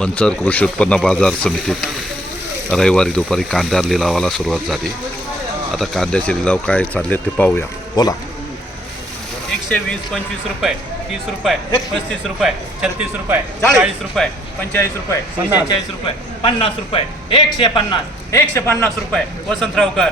मंचर कृषी उत्पन्न बाजार समितीत रविवारी दुपारी कांद्या लिलावाला सुरुवात झाली। आता कांद्याचे लिलाव काय चालले ते पाहूया। बोला। 120, 25 रुपये, 30 रुपये, 35 रुपये, 36 रुपये, 40 रुपये, 45 रुपये, 46 रुपये, 50 रुपये, 150, 150 रुपये वसंतरावकर।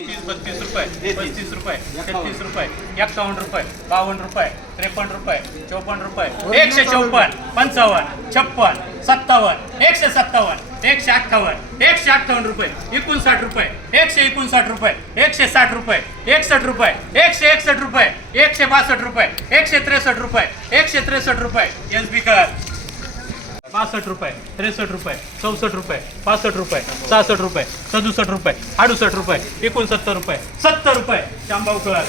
32 रुपये, 35 रुपये, 36 रुपये, 51 रुपये, 52 रुपये, 53 रुपये, 54 रुपये, 154, 55, 56, 57, 157, 158, 158 रुपये, 59 रुपये, 159 रुपये, 160 रुपये, 61 रुपये, 161 रुपये, 162 रुपये, 163 रुपये, 163 रुपये, स्पीकर 62 रुपये, 63 रुपये, 64 रुपये, 65 रुपये, 66 रुपये, 67 रुपये, 68 रुपये, 69 रुपये, 70 रुपये, शांभावकर।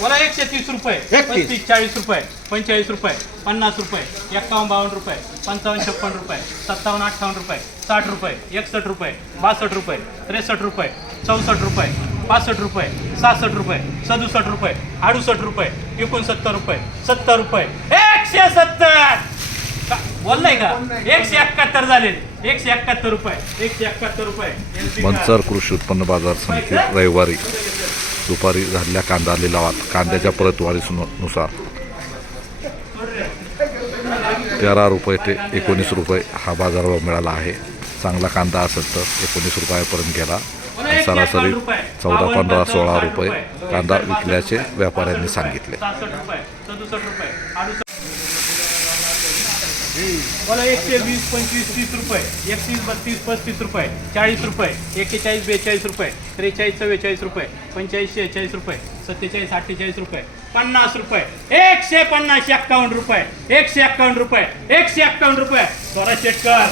बोला 130 रुपये, 35, 40 रुपये, 45 रुपये, 50 रुपये, 51, 52 रुपये, 55, 56 रुपये, 57, 58 रुपये, 60 रुपये, 61 रुपये, 62 रुपये, 63 रुपये, 64 रुपये, 65 रुपये, 66 रुपये, 67 रुपये, 68 रुपये, 69 रुपये, 70 रुपये, 170। बोललाय का? 171 झाले, 171 रुपये, 171 रुपये। मंचर कृषी उत्पन्न बाजार समितीत रविवारी दुपारी झालेल्या कांदा लिलावात कांद्याच्या प्रतवारीनुसार 13 रुपये ते 19 रुपये हा बाजारभाव मिळाला आहे। चांगला कांदा असेल तर 19 रुपयापर्यंत गेला। सरासरी 14, 15, 16 रुपये कांदा विकल्याचे व्यापाऱ्यांनी सांगितले। बोला 120, 25, 30 रुपये, 31, 32, 35 रुपये, 40 रुपये, 41, 42 रुपये, 43, 44 रुपये, 45, 46 रुपये, 47, 48 रुपये, 50 रुपये, 150, 51 रुपये, 151 रुपये, 151 रुपये, 12 शेटकर।